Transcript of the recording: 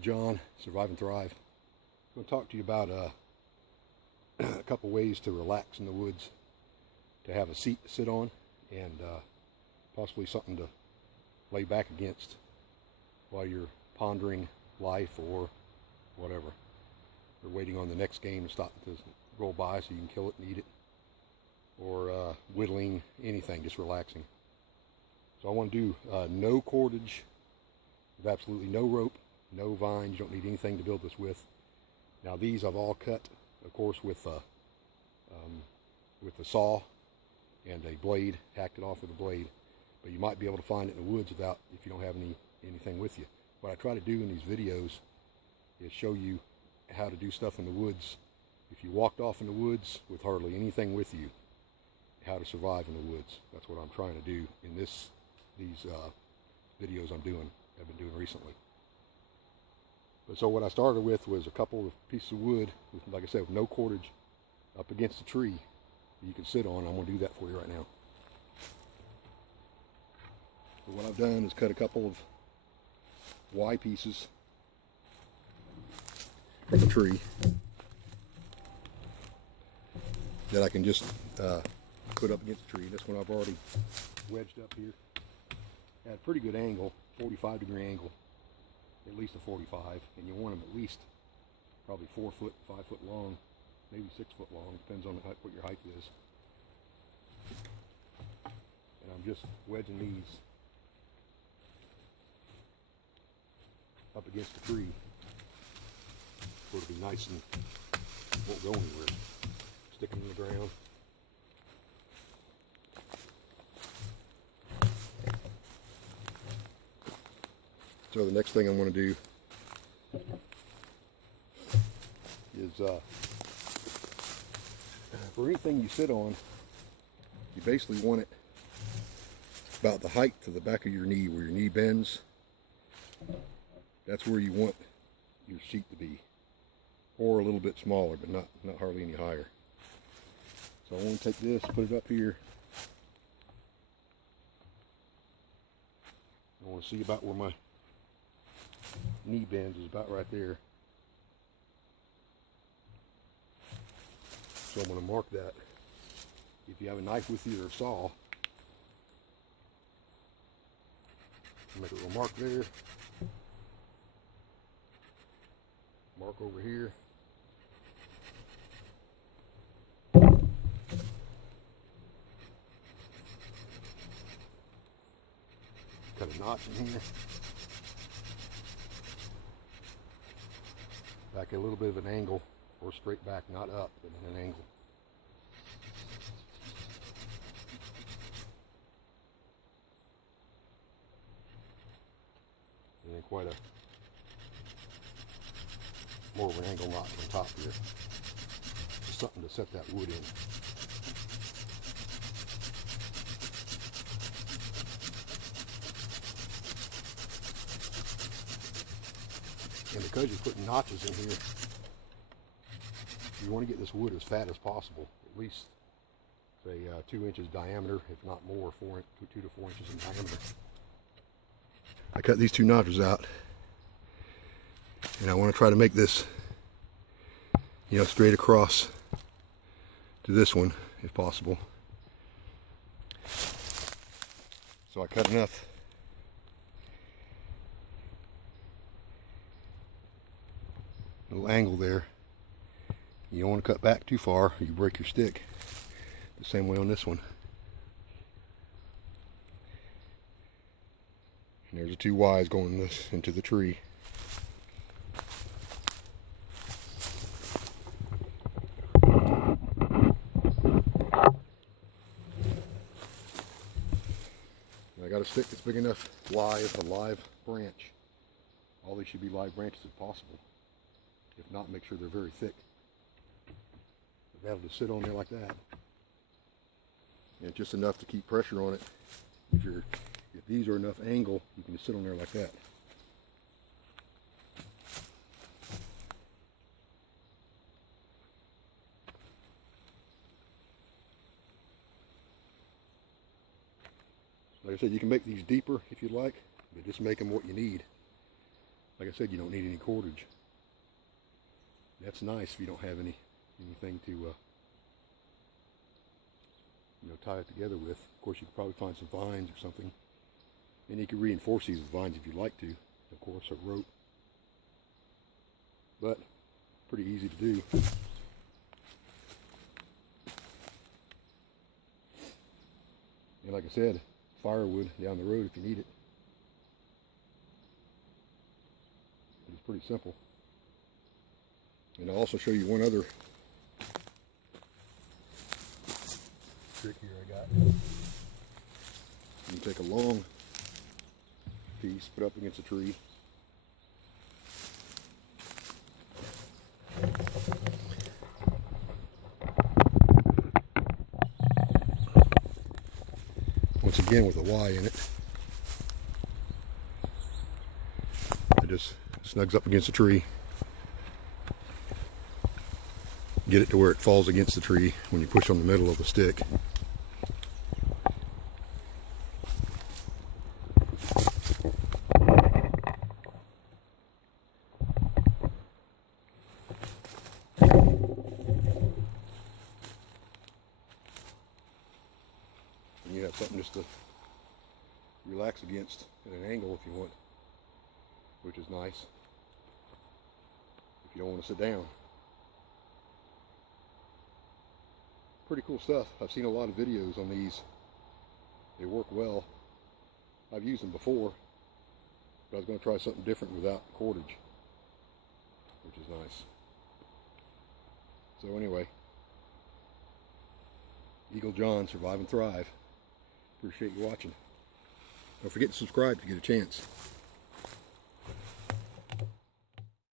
Eagle Jon, Survive and Thrive. I'm going to talk to you about a couple ways to relax in the woods, to have a seat to sit on, and possibly something to lay back against while you're pondering life or whatever. Or waiting on the next game to stop to roll by so you can kill it and eat it. Or whittling, anything, just relaxing. So I want to do no cordage, with absolutely no rope, no vines. You don't need anything to build this with. Now these I've all cut, of course, with the saw and a blade, hacked it off with a blade. But you might be able to find it in the woods without, if you don't have anything with you. What I try to do in these videos is show you how to do stuff in the woods. If you walked off in the woods with hardly anything with you, how to survive in the woods. That's what I'm trying to do in these videos I've been doing recently. But so what I started with was a couple of pieces of wood, with, like I said, with no cordage, up against a tree you can sit on. I'm going to do that for you right now. So what I've done is cut a couple of Y pieces from the tree that I can just put up against the tree. This one I've already wedged up here at a pretty good angle, 45-degree angle, at least a 45, and you want them at least probably 4 foot, 5 foot long, maybe 6 foot long, depends on what your height is. And I'm just wedging these up against the tree so it'll be nice and won't go anywhere. Stick them in the ground. So the next thing I'm going to do is for anything you sit on, you basically want it about the height to the back of your knee, where your knee bends. That's where you want your seat to be, or a little bit smaller, but not hardly any higher. So I want to take this, put it up here. I want to see about where my knee bends is about right there. So I'm going to mark that. If you have a knife with you or a saw, make a little mark there. Mark over here. Cut a notch in here. Back a little bit of an angle, or straight back, not up, but in an angle. And then quite a more of an angle notch on top here. Just something to set that wood in. And because you're putting notches in here, you want to get this wood as fat as possible, at least say 2 inches diameter, if not more, 2 to 4 inches in diameter. I cut these 2 notches out, and I want to try to make this, straight across to this one, if possible. So I cut enough little angle there. You don't want to cut back too far, or you break your stick. The same way on this one. And there's the 2 Ys going into the tree. And I got a stick that's big enough live, a live branch. All these should be live branches if possible. If not, make sure they're very thick. Be able to sit on there like that. And just enough to keep pressure on it. If these are enough angle, you can just sit on there like that. Like I said, you can make these deeper if you'd like, but just make them what you need. like I said, you don't need any cordage. That's nice if you don't have anything to tie it together with. Of course, you could probably find some vines or something, and you could reinforce these with vines if you'd like to, of course, or rope. But pretty easy to do. And like I said, firewood down the road if you need it. It's pretty simple. And I'll also show you one other trick here I got. You take a long piece, put up against a tree. Once again with a Y in it. It just snugs up against a tree. Get it to where it falls against the tree when you push on the middle of the stick. And you have something just to relax against at an angle if you want, which is nice if you don't want to sit down. Pretty cool stuff. I've seen a lot of videos on these. They work well. I've used them before, but I was going to try something different without cordage, which is nice. So anyway, Eagle Jon, survive and thrive. Appreciate you watching. Don't forget to subscribe if you get a chance.